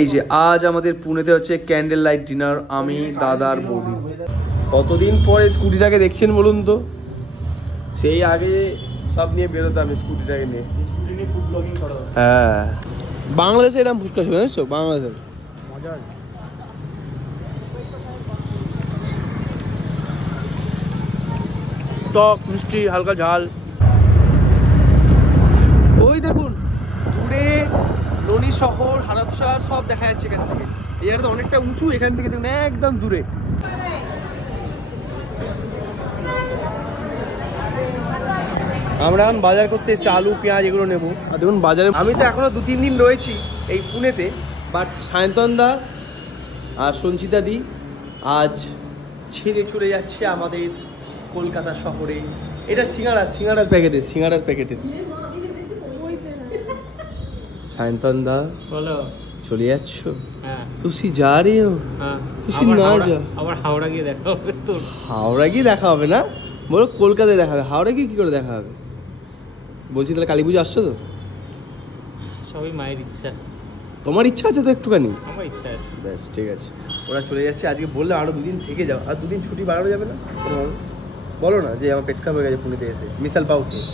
এই যে আজ আমাদের পুনেতে হচ্ছে ক্যান্ডেল লাইট ডিনার, আমি দাদার বৌদি। কতদিন পরে স্কুটিটাকে দেখছেন বলুন তো? সেই আগে সব নিয়ে বেরোতাম স্কুটিটাকে নিয়ে। হ্যাঁ, বাংলাদেশে এরকম ফুচকা ছিল জানিস তো? বাংলাদেশের মজা টক মিষ্টি হালকা ঝাল। ওই দেখুন দূরে ননি শহর হারাপসার সব দেখা যাচ্ছে এখান থেকে। এই জায়গাটা অনেকটা উঁচু, এখান থেকে দেখুন একদম দূরে। আমরা এখন বাজার করতে এসেছি, আলু পেঁয়াজ এগুলো নেবো। আর দেখুন বাজারে আমি তো এখনো 2-3 দিন রয়েছি এই পুনেতে, বাট সায়ন্তন দা আর সঞ্চিতা দি আজ ছেড়ে চলে যাচ্ছে আমাদের কলকাতা শহরে। এটা সিঙ্গাড়ার প্যাকেটে সায়ন্তন দা বলো চলে যাচ্ছ? হ্যাঁ। তুই যা রে হো? হ্যাঁ। তুই না যা, আবার হাওড়া গিয়ে দেখা হবে। তো হাওড়া গিয়ে দেখা হবে না, বলো কলকাতায় দেখা হবে। হাওড়া গিয়ে কি করে দেখা হবে? বলছি তাহলে কালী পুজো আসছো তো? সবই মায়ের ইচ্ছা। তোমার ইচ্ছা আছে তো একটুখানি? আমার ইচ্ছা আছে। ব্যাস ঠিক আছে, ওরা চলে যাচ্ছে। আজকে বললে আরো 2 দিন থেকে যাও, আর 2 দিন ছুটি বাড়ানো যাবে না? বলো না যে আমার পেট খারাপ হয়ে গেছে পুনেতে এসে মিসাল পাও খেয়ে।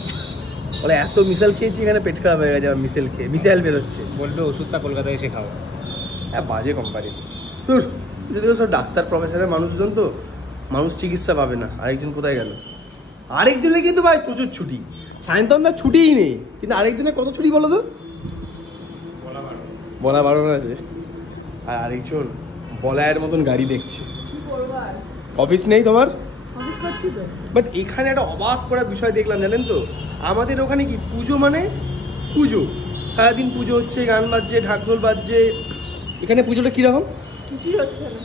বলে এত মিসাল খেয়েছি এখানে পেট খারাপ হয়ে গেছে আমার মিসাইল বেরোচ্ছে। বলবে ওষুধটা কলকাতায় এসে খাও। হ্যাঁ, বাজে কোম্পানি তোর। যদিও সব ডাক্তার প্রফেসরের মানুষজন, তো মানুষ চিকিৎসা পাবে না। আরেকজন কোথায় গেল? আরেকজনের কিন্তু ভাই প্রচুর ছুটি। সায়ন্তনদার ছুটিই নেই, কিন্তু আরেকজনের কত ছুটি বলো তো? বলা বারণ আছে। আর আরেকজন বলায়ের মতন গাড়ি দেখছে। অফিস নেই তোমার? অফিস করছি তো। বাট এখানে একটা অবাক করা বিষয় দেখলাম জানেন তো? আমাদের ওখানে কি পুজো মানে পুজো, সারাদিন পুজো হচ্ছে, গান বাজছে, ঢাকঢোল বাজছে। এখানে পুজোটা কিরকম? কিছুই হচ্ছে না।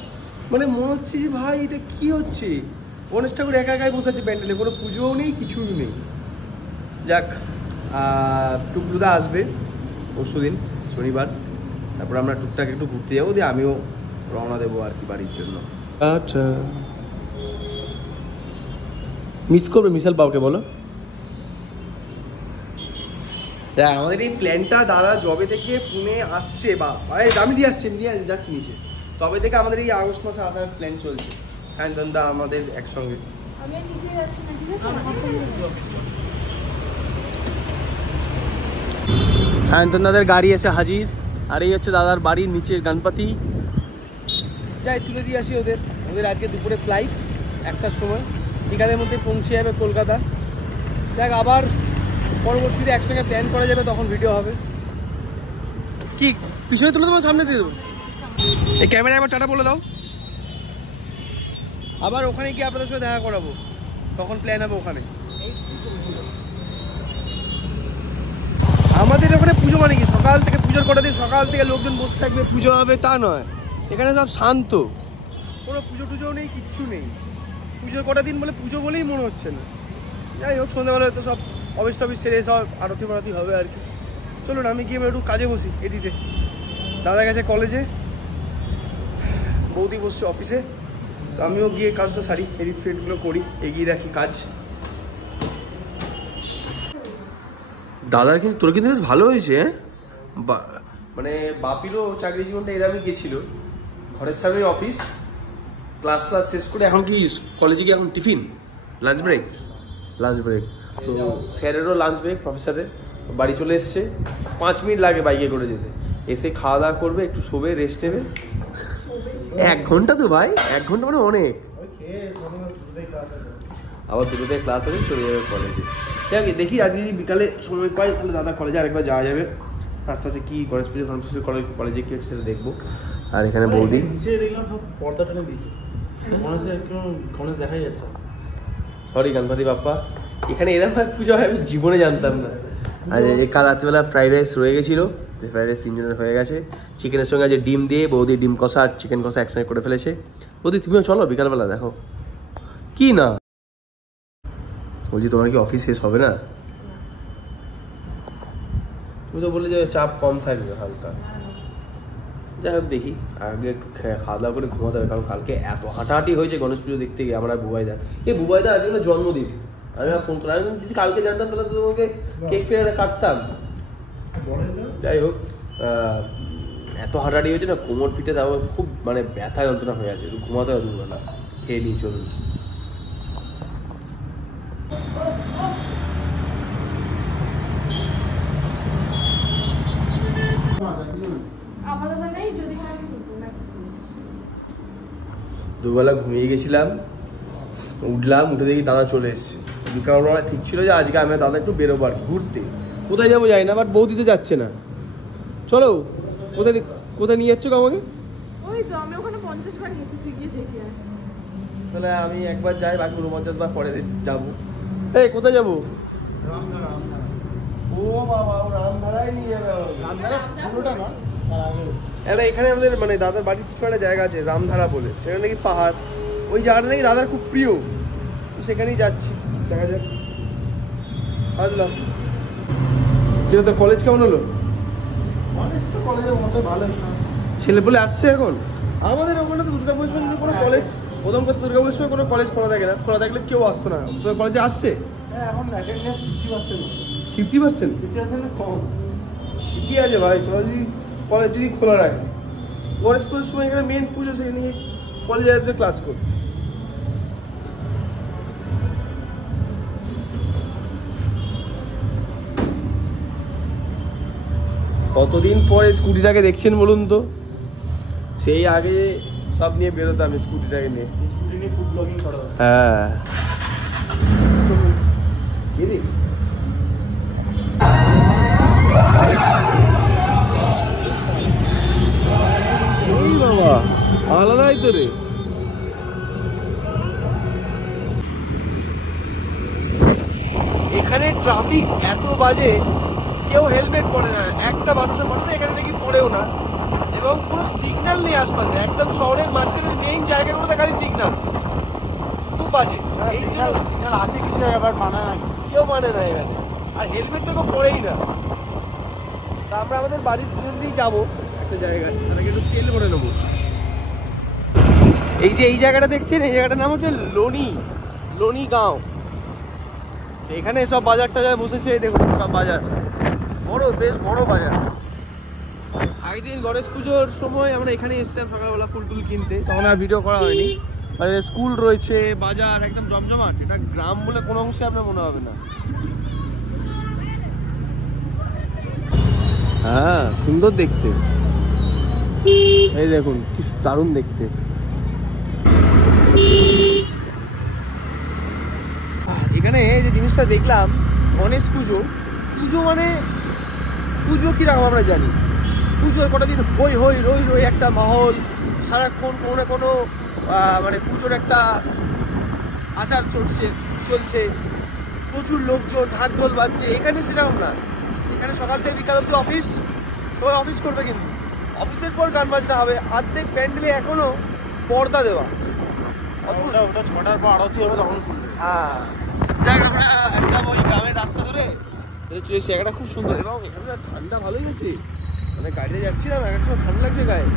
মানে মনে হচ্ছে যে ভাই এটা কি হচ্ছে? গণেশ ঠাকুর একা একাই বসে আছে প্যান্ডেলে, কোনো পুজোও নেই, কিছুই নেই। যাক, টুকলুদা আসবে পরশুদিন শনিবার, তারপর আমরা টুকটাক একটু ঘুরতে যাবো, দিয়ে আমিও রওনা দেবো আর কি বাড়ির জন্য। আচ্ছা, মিস করবে মিসাল পাওকে বলো? দেখ আমাদের এই প্ল্যানটা দাদা যবে থেকে পুনে আসছে, বা আমি দিয়ে আসছি, নিয়ে যাচ্ছি নিচে, তবে থেকে আমাদের এই আগস্ট মাসে আসার প্ল্যান চলছে। সায়ন্তন দা আমাদের একসঙ্গে। সায়ন্তন দাদের গাড়ি এসে হাজির, আর এই হচ্ছে দাদার বাড়ির নিচের গণপতি। যাই তুলে দিয়ে আসি ওদের। আজকে দুপুরে ফ্লাইট 1টার সময়, বিকালের মধ্যে পৌঁছে যাবে কলকাতা। দেখ আবার পরবর্তীতে একসঙ্গে প্ল্যান করা যাবে, তখন ভিডিও হবে। কি পিছনে তুলে দেবো, সামনে দিয়ে দেবো? এই ক্যামেরা আবার টাটা বলে দাও। আবার ওখানে গিয়ে আপনাদের সাথে দেখা করাবো, তখন প্ল্যান হবে ওখানে। আমাদের ওখানে পুজো মানে কি সকাল থেকে পুজোর কটা দিন সকাল থেকে লোকজন বসে থাকবে, পুজো হবে তা নয়। এখানে সব শান্ত, কোনো পুজো টুজোও নেই, কিচ্ছু নেই। পুজোর কটা দিন বলে পুজো বলেই মনে হচ্ছে না। যাই হোক, সন্ধ্যাবেলা হয়তো সব অফিস টফিস সেরে সব আরতি ফারতি হবে আর কি। চলুন আমি গিয়ে একটু কাজে বসি, এডিটে। দাদা গেছে কলেজে, বৌদি বসছে অফিসে, তো আমিও গিয়ে কাজটা সারি, এডিট ফেডিটগুলো করি, এগিয়ে রাখি কাজ। দাদার কিন্তু তোর কিন্তু বেশ ভালো হয়েছে, মানে বাপিরও চাকরি জীবনটা এরকমই গেছিল। ঘরের সামনে অফিস, ক্লাস শেষ করে এখন কি কলেজে গিয়ে এখন টিফিন, লাঞ্চ ব্রেক তো স্যারেরও লাঞ্চ ব্রেক, প্রফেসরের। বাড়ি চলে এসছে, 5 মিনিট লাগে বাইকে করে যেতে। এসে খাওয়া দাওয়া করবে, একটু শোবে, রেস্ট নেবে। 1 ঘন্টা তো ভাই, 1 ঘন্টা মানে অনেক। আবার 2টোতে ক্লাস আছে, চলে যাবে কলেজে। দেখি আজকে যদি বিকালে সময় পাই তাহলে দাদা কলেজে আরেকবার যাওয়া যাবে। আশপাশে কি গণেশ পুজো কলেজে কি হচ্ছে সেটা দেখবো। আর এখানে বৌদি পর্দা টেনে দিয়েছে, গণেশ দেখাই যাচ্ছে। সরি গণপতি বাপ্পা, এখানে এরকম পুজো হয় আমি জীবনে জানতাম না। আর কাল রাত্রিবেলা ফ্রাইড রাইস রয়ে গেছিলো, ফ্রাইড রাইস 3 জনের হয়ে গেছে। চিকেনের সঙ্গে আজ ডিম দিয়ে বৌদি ডিম কষা আর চিকেন কষা একসঙ্গে করে ফেলেছে। বৌদি তুমিও চলো বিকালবেলা, দেখো কি না। বলছি তোমার কি অফিস শেষ হবে না? তুমি তো বললে যে চাপ কম থাকবে হালকা। যাই হোক দেখি, আগে একটু খাওয়া দাওয়া করে ঘুমাতে হবে, কারণ কালকে এত হাঁটাহাঁটি হয়েছে গণেশ পুজো দেখতে গিয়ে। আমরা বুবাইদা, বুবাইদা আজকে জন্মদিন, আমি ফোন করলাম। আমি যদি কালকে জানতাম তাহলে তো তোমাকে কেক ফেলে কাটতাম। যাই হোক, এত হাঁটাহাঁটি হয়েছে না, কোমর পিঠে তারপর খুব মানে ব্যথা যন্ত্রণা হয়ে আছে, একটু ঘুমাতে হবে দুবেলা, খেয়ে নিই চলুন। দুবেলা ঘুমিয়ে গেছিলাম, উঠলাম, উঠে দেখি দাদা চলে এসছে। কারণ আমার ঠিক ছিল যে আজকে আমি দাদা একটু বেরোবো আর কি ঘুরতে। কোথায় যাবো যাই না, বাট বৌদি তো যাচ্ছে না। চলো, কোথায় কোথায় নিয়ে যাচ্ছ আমাকে? ওই তো আমি ওখানে 50 বার গেছি, তুই গিয়ে দেখে আয়। তাহলে আমি একবার যাই, বাকি 49 বার পরে যাবো। এই কোথায় যাবো? ও বাবা, ও রামধারায় নিয়ে যাবে আমাকে। রামধারা পুরোটা না, একটা এখানে আমাদের মানে দাদার বাড়ির পিছনে একটা জায়গা আছে রামধারা বলে, সেখানে নাকি পাহাড়, ওই জায়গাটা নাকি দাদার খুব প্রিয়, তো সেখানেই যাচ্ছি, দেখা যাক। আসলাম। কিন্তু তো কলেজ কেমন হলো? কলেজ তো কলেজের মতো ভালো। ছেলে বলে আসছে এখন। আমাদের ওখানে তো দুর্গাপুর সময় কোনো কলেজ, প্রথম কথা দুর্গাপুর সময় কোনো কলেজ খোলা থাকে না, খোলা থাকলে কেউ আসতো না। তোর কলেজে আসছে? হ্যাঁ, এখন অ্যাটেন্ডেন্স 50%। 50%? 50% কম। ঠিকই আছে ভাই, তোরা যদি কলেজ যদি খোলা রাখে, গণেশ পুজোর সময় এখানে মেন পুজো, সেখানে কলেজে আসবে ক্লাস করতে। কতদিন পরে স্কুটিটাকে দেখছেন বলুন তো? সেই আগে সব নিয়ে বেরোতাম স্কুটিটাকে নিয়ে। স্কুটি নিয়ে ফুড ব্লগিং করা হয়। হ্যাঁ, এই বাবা আলাদাই তো রে। এখানে ট্রাফিক এত বাজে, কেউ হেলমেট পরে না, একটা মানুষের মধ্যে এখানে নাকি পড়েও না, এবং কোনো সিগন্যাল নেই আশপাশে, একদম শহরের মাঝখানে মেইন জায়গাগুলোতে খালি সিগন্যাল, খুব বাজে। এই সিগন্যাল আছে কিছু জায়গায়, বাট মানে না, কেউ মানে না এখানে, আর হেলমেট তো কেউ পরেই না। তা আমরা আমাদের বাড়ির পিছন দিয়েই যাবো একটা জায়গায়, তাদেরকে একটু তেল ভরে নেবো। এই যে এই জায়গাটা দেখছেন, এই জায়গাটার নাম হচ্ছে লোনি গাঁও। এখানে সব বাজার টাজার বসেছে, দেখুন সব বাজার, বড়, বেশ বড় বাজার। আগের দিন গণেশ পুজোর সময় আমরা এখানে এসেছিলাম সকালবেলা ফুল টুল কিনতে, তখন আর ভিডিও করা হয়নি। স্কুল রয়েছে, বাজার একদম জমজমাট, এটা গ্রাম বলে কোনো অংশে আপনার মনে হবে না। হ্যাঁ, সুন্দর দেখতে, এই দেখুন কি দারুণ দেখতে। এখানে যে জিনিসটা দেখলাম, গণেশ পুজো, পুজো মানে পুজো কিরকম আমরা জানি, পুজোর কটা দিন হই হই রই রই একটা মাহল, সারাক্ষণ কোনো না কোনো মানে পুজোর একটা আচার চলছে, প্রচুর লোকজন, ঢাক ঢোল বাজছে। এখানে সেরকম না, এখানে সকাল থেকে বিকাল অব্দি অফিস, সবাই অফিস করবে, কিন্তু অফিসের পর গান বাজনা হবে। অর্ধেক প্যান্ডেলে এখনো পর্দা দেওয়া, ওটা 6টার পর আরতি হবে, তখন খুলবে। হ্যাঁ, যাক আমরা একদম ওই গ্রামের রাস্তা ধরে চলে এসেছি। জায়গাটা খুব সুন্দর, এবং এখানে ঠান্ডা ভালোই আছে, মানে গাড়িতে যাচ্ছিলাম, একটা সময় ঠান্ডা লাগছে গায়ে,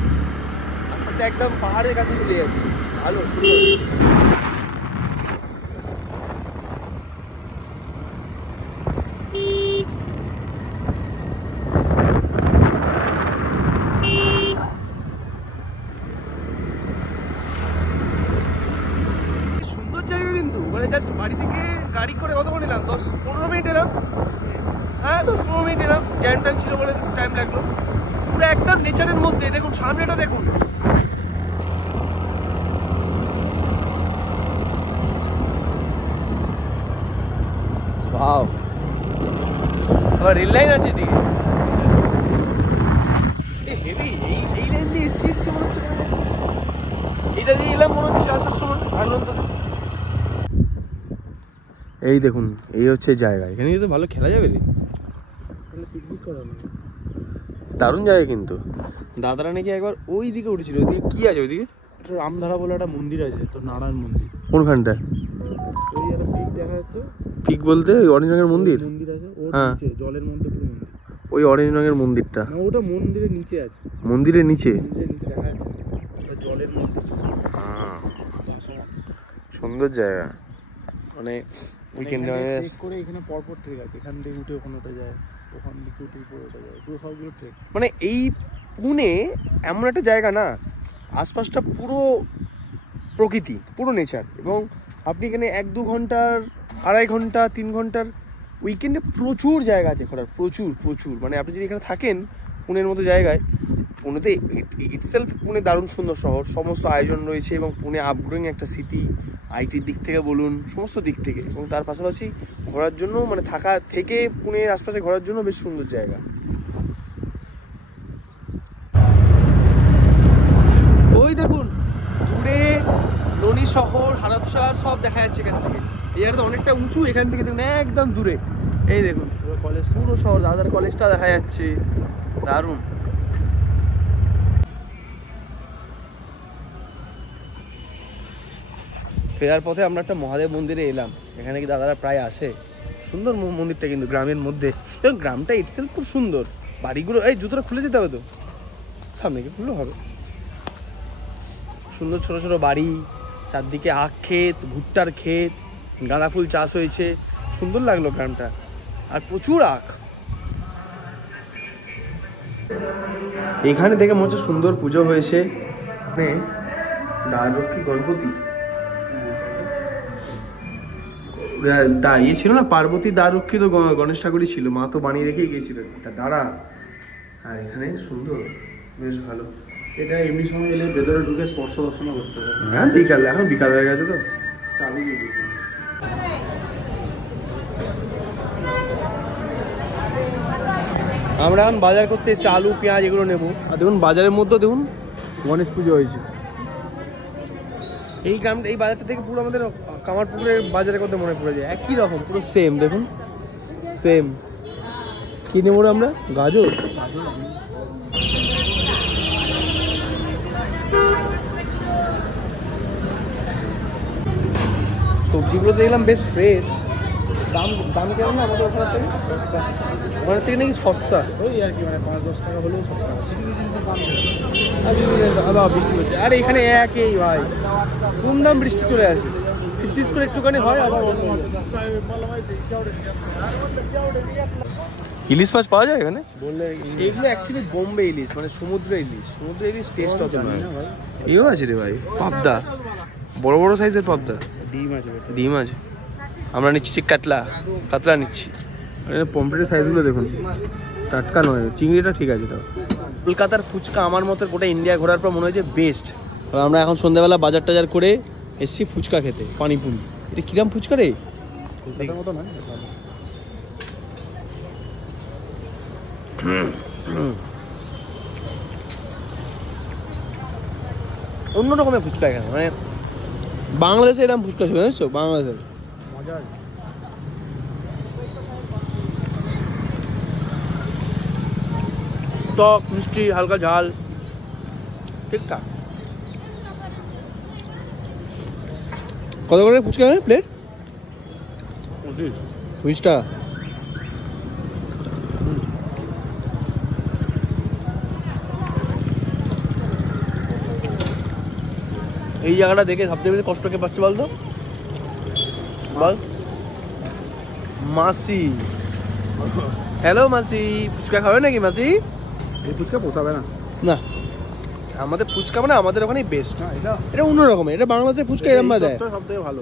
আস্তে আস্তে একদম পাহাড়ের কাছে চলে যাচ্ছে, ভালো সুন্দর। সুন্দর জায়গা কিন্তু, মানে জাস্ট বাড়ি থেকে গাড়ি করে কতক্ষণ এলাম, 10-15 মিনিট এলাম। হ্যাঁ, 10-15 মিনিট এলাম, জ্যাম ট্যাম ছিল বলে টাইম লাগলো। পুরো একদম নেচারের মধ্যে, দেখুন সামনেটা দেখুন। ওয়াও, আবার রেল লাইন আছে এদিকে, হেভি। এই লাইন দিয়ে এসছি মনে হচ্ছে, এটা দিয়ে এলাম মনে হচ্ছে আসার সময়। এই দেখুন, এই হচ্ছে জায়গা, এখানে কিন্তু ভালো খেলা যাবে রে, পিকনিক করা না, দারুণ জায়গা কিন্তু। দাদারা নাকি একবার ওই দিকে উঠেছিল, ওইদিকে কি আছে ওইদিকে? একটা রামধারা বলে একটা মন্দির আছে, তো নারায়ণ মন্দির। কোনখানটায়? ওই একটা পিক দেখা যাচ্ছে। পিক বলতে ওই অরেঞ্জ রঙের মন্দির? মন্দির আছে ওর হ্যাঁ, নিচে জলের মধ্যে পুরো মন্দির। ওই অরেঞ্জ রঙের মন্দিরটা? না, ওটা মন্দিরের নিচে আছে। মন্দিরের নিচে? মন্দিরের নিচে দেখা যাচ্ছে, ওটা জলের মধ্যে। সুন্দর জায়গা, মানে উইকেন্ডে করে এখানে পরপর ট্রেক আছে, এখান থেকে উঠে ওখানে ওঠা যায়, ওখান থেকে উঠে উপরে ওঠা যায়, পুরো সবগুলো ট্রেক। মানে এই পুনে এমন একটা জায়গা না, আশপাশটা পুরো প্রকৃতি, পুরো নেচার, এবং আপনি এখানে 1-2 ঘন্টার, 2.5 ঘন্টা, 3 ঘন্টার উইকেন্ডে প্রচুর জায়গা আছে ঘোরার, প্রচুর প্রচুর। মানে আপনি যদি এখানে থাকেন পুনের মতো জায়গায়, পুনেতে ইটসেলফ পুনে দারুণ সুন্দর শহর, সমস্ত আয়োজন রয়েছে, এবং পুনে আপগ্রোয়িং একটা সিটি, আইটির দিক থেকে বলুন, সমস্ত দিক থেকে, এবং তার পাশাপাশি ঘোরার জন্য মানে থাকা থেকে পুনের আশপাশে ঘোরার জন্য বেশ সুন্দর জায়গা। ওই দেখুন দূরে ননি শহর, হারাপসার সব দেখা যাচ্ছে এখান থেকে। এই জায়গাটা অনেকটা উঁচু, এখান থেকে দেখুন একদম দূরে এই দেখুন কলেজ, পুরো শহর, দাদার কলেজটা দেখা যাচ্ছে, দারুণ। ফেরার পথে আমরা একটা মহাদেব মন্দিরে এলাম, এখানে কি দাদারা প্রায় আসে। সুন্দর মন্দিরটা কিন্তু গ্রামের মধ্যে, এবং গ্রামটা ইটসেলফ খুব সুন্দর। বাড়িগুলো, এই জুতোটা খুলে যেতে হবে তো, সামনে কি খুললেও হবে। সুন্দর ছোট ছোট বাড়ি, চারদিকে আখ ক্ষেত, ভুট্টার ক্ষেত, গাঁদা ফুল চাষ হয়েছে, সুন্দর লাগলো গ্রামটা, আর প্রচুর আখ। এখানে দেখে মনে হচ্ছে সুন্দর পুজো হয়েছে, মানে দ্বাররক্ষী গণপতি ইয়ে ছিল না, পার্বতী দ্বাররক্ষী তো গণেশ ঠাকুরই ছিল, মা তো বানিয়ে রেখেই গিয়েছিল তার দ্বারা। আর এখানে সুন্দর, বেশ ভালো। এটা এমনি সময় এলে ভেতরে ঢুকে স্পর্শ দর্শন করতে হবে। হ্যাঁ বিকাল, এখন বিকাল হয়ে গেছে তো। চাবি দিয়ে দিই। আমরা এখন বাজার করতে এসেছি, আলু পেঁয়াজ এগুলো নেবো। আর দেখুন বাজারের মধ্যে দেখুন গণেশ পুজো হয়েছে। এই গ্রামটা, এই বাজারটা থেকে পুরো আমাদের কামারপুকুরের বাজারের কথা মনে পড়ে যায়, একই রকম পুরো সেম। দেখুন সেম। কি নেবো আমরা? গাজর। সবজিগুলো দেখলাম বেশ ফ্রেশ, দাম দাম কেমন না আমাদের ওখানে থেকে? ওখানে থেকে নাকি সস্তা, ওই আর কি, মানে 5-10 টাকা হলেও সস্তা। কিছু কিছু জিনিসের দাম আবার বৃষ্টি হচ্ছে, আর এখানে একই ভাই দুমদাম বৃষ্টি চলে আসে, পিস পিস করে একটুখানি হয়, আবার অন্য। ইলিশ মাছ পাওয়া যায় এখানে বললে? এইগুলো অ্যাকচুয়ালি বোম্বে ইলিশ, মানে সমুদ্র ইলিশ। সমুদ্র ইলিশ টেস্ট অত নয়। এও আছে রে ভাই, পাবদা, বড় বড় সাইজের পাবদা। ডিম আছে, ডিম আছে। আমরা নিচ্ছি কাতলা, কাতলা নিচ্ছি। পমফ্রেটের সাইজগুলো দেখুন, টাটকা নয়। চিংড়িটা ঠিক আছে। তাও কলকাতার ফুচকা আমার মতো গোটা ইন্ডিয়া ঘোরার পর মনে হয়েছে বেস্ট। আমরা এখন সন্ধ্যাবেলা বাজার টাজার করে এসছি ফুচকা খেতে, পানিপুরি। এটা কিরাম ফুচকা রে? কলকাতার মতো নয়, অন্য রকমের ফুচকা এখানে, মানে বাংলাদেশে এরকম ফুচকা ছিল জানিস তো, বাংলাদেশের মজা আছে। টক মিষ্টি, হালকা ঝাল, ঠিকঠাক। কত করে ফুচকা প্লেট? 20 টাকা। এই জায়গাটা দেখে সবচেয়ে বেশি কষ্ট কে পাচ্ছে বলতো? বল। মাসি। হ্যালো মাসি, ফুচকা খাবে নাকি মাসি? এই ফুচকা পোষাবে না। না, আমাদের ফুচকা মানে আমাদের ওখানেই বেস্ট। এটা অন্যরকম, এটা বাংলাদেশের ফুচকা এরম দেয়, সব থেকে ভালো।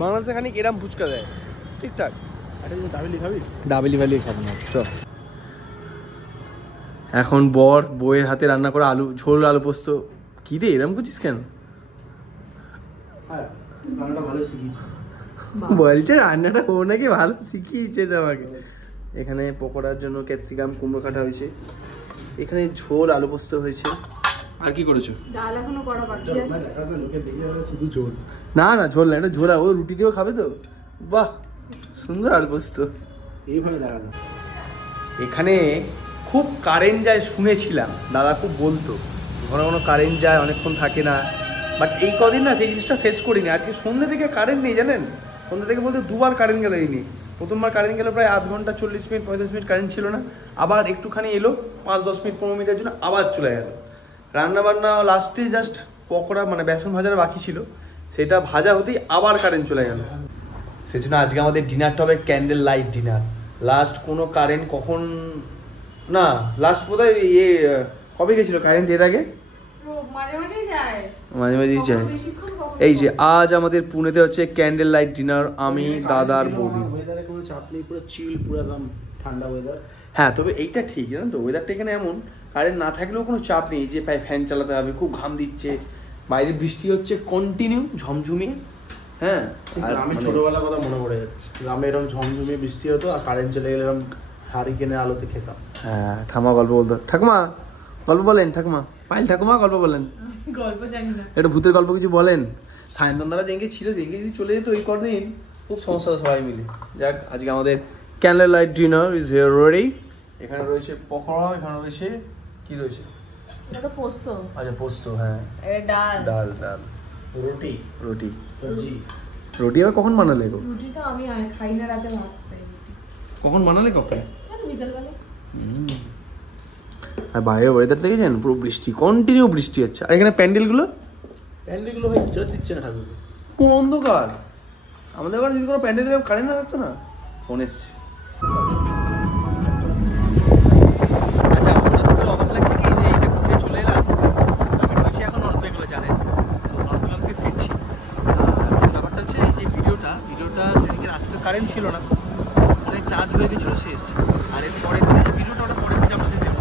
বাংলাদেশে খানিক এরম ফুচকা দেয়, ঠিকঠাক। ডাবেলি খাবি? ডাবেলি ভালি খাবো না, চ। এখন বর বউয়ের হাতে রান্না করা আলু ঝোল, আলু পোস্ত। কি রে এরম করছিস কেন? হ্যাঁ, রান্নাটা ভালো শিখিয়েছি। বলছে রান্নাটা ও নাকি ভালো শিখিয়েছে আমাকে। এখানে পকোড়ার জন্য ক্যাপসিকাম কুমড়ো কাটা হয়েছে, এখানে ঝোল আলু পোস্ত হয়েছে। আর কি করেছো? ডাল এখনো করা বাকি আছে। শুধু ঝোল না না, ঝোল না, এটা ঝোলা। ও রুটি দিয়েও খাবে তো। বাহ, সুন্দর আলু পোস্ত। এইভাবে দেখা যায়। এখানে খুব কারেন্ট যায় শুনেছিলাম, দাদা খুব বলতো ঘন ঘন কারেন্ট যায়, অনেকক্ষণ থাকে না। বাট এই কদিন না সেই জিনিসটা ফেস করিনি। আজকে সন্ধ্যে থেকে কারেন্ট নেই, জানেন? সন্ধ্যে থেকে বলতে 2 বার কারেন্ট গেল। এই নেই, প্রথমবার কারেন্ট গেল প্রায় আধ ঘন্টা 40 মিনিট 45 মিনিট কারেন্ট ছিল না, আবার একটুখানি এলো 5-10 মিনিট 15 মিনিটের জন্য, আবার চলে গেল। রান্না বান্না লাস্টে জাস্ট পকোড়া মানে বেসন ভাজার বাকি ছিল, সেটা ভাজা হতেই আবার কারেন্ট চলে গেল। সেই জন্য আজকে আমাদের ডিনারটা হবে ক্যান্ডেল লাইট ডিনার। লাস্ট কোনো কারেন্ট কখন না, লাস্ট বোধহয় কবে গেছিল কারেন্ট এর আগে? মাঝে মাঝেই যায়। মাঝে মাঝেই যায়। বেশিক্ষণ কখনো এই যে আজ আমাদের পুনেতে হচ্ছে ক্যান্ডেল লাইট ডিনার, আমি দাদা আর বৌদি। ওয়েদারে কোনো চাপ নেই, পুরো চিল, পুরো একদম ঠান্ডা ওয়েদার। হ্যাঁ তবে এইটা ঠিক জানো তো, ওয়েদারটা এখানে এমন কারেন্ট না থাকলেও কোনো চাপ নেই, যে ফ্যান চালাতে হবে, খুব ঘাম দিচ্ছে, বাইরে বৃষ্টি হচ্ছে কন্টিনিউ ঝমঝমিয়ে। হ্যাঁ আর আমি মানে- ছোটবেলার কথা মনে পড়ে যাচ্ছে, গ্রামে এরকম ঝমঝমিয়ে বৃষ্টি হতো আর কারেন্ট চলে গেলে এরকম হারিকেনের আলোতে খেতাম। হ্যাঁ ঠাকুমা গল্প বলতো। ঠাকুমা গল্প বলেন, ঠাকুমা পাইল ঠাকুমা গল্প বলেন, গল্প জানি না। একটা ভূতের গল্প কিছু বলেন। সায়ন্তন দ্বারা যেদিকে ছিল, যেদিকে যদি চলে যেত ওই কদিন খুব সমস্যা সবাই মিলে। যাক আজকে আমাদের candle light dinner is here ready. এখানে রয়েছে পকোড়া, এখানে রয়েছে কি রয়েছে? এটা তো পোস্ত, আচ্ছা পোস্ত, হ্যাঁ এটা ডাল। ডাল ডাল, রুটি, রুটি। সবজি। রুটি আবার কখন বানালে গো? রুটি তো আমি খাই না, রাতে ভাত খাই রুটি। কখন বানালে কখন? বিকালবেলা। আর বাইরের ওয়েদার দেখেছেন, পুরো বৃষ্টি, কন্টিনিউ বৃষ্টি হচ্ছে। আর এখানে প্যান্ডেলগুলো প্যান্ডেলগুলো ভাই জোর দিচ্ছে না ঠাকুরকে। কোন অন্ধকার, আমাদের ঘরে যদি কোনো প্যান্ডেল কারেন্ট না থাকতো না। ফোন এসছে। আচ্ছা হঠাৎ করে অবাক লাগছে কি যে এইটা কোথায় চলে এলাম। আমি রয়েছি এখন নর্থ বেঙ্গলে, জানেন তো, নর্থ বেঙ্গল থেকে ফিরছি। ব্যাপারটা হচ্ছে এই যে ভিডিওটা সেদিকে রাতে তো কারেন্ট ছিল না, ফোনের চার্জ হয়ে গেছিলো শেষ। আর এর পরের দিনে যে ভিডিওটা, ওটা পরের দিন আপনাদের দেবো,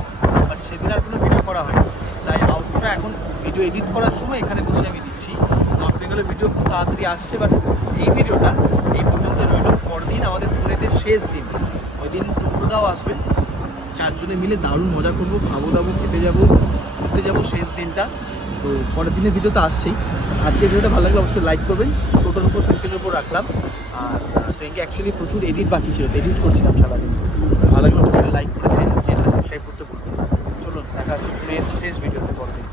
বাট সেদিন আর কোনো ভিডিও করা হয়নি। তাই আউটপুটটা এখন ভিডিও এডিট করার সময় এখানে বসে আমি দিচ্ছি। নর্থ বেঙ্গলের ভিডিও খুব তাড়াতাড়ি আসছে, বাট এই ভিডিওটা এই পর্যন্ত রইল। পরদিন আমাদের পুনেতে শেষ দিন, ওই দিন টুকরোদাও আসবে, চারজনে মিলে দারুণ মজা করবো, খাবো দাবো, খেতে যাবো, ঘুরতে যাবো শেষ দিনটা। তো পরের দিনের ভিডিও তো আসছেই। আজকের ভিডিওটা ভালো লাগলে অবশ্যই লাইক করবেন, ছোটোর উপর সিম্পলের উপর রাখলাম। আর সেদিনকে অ্যাকচুয়ালি প্রচুর এডিট বাকি ছিল, এডিট করছিলাম সারাদিন। ভালো লাগলে অবশ্যই লাইক করে চ্যানেলটা সাবস্ক্রাইব করতে ভুলবেন। চলুন দেখা হচ্ছে পুনের শেষ ভিডিওতে পরের দিন।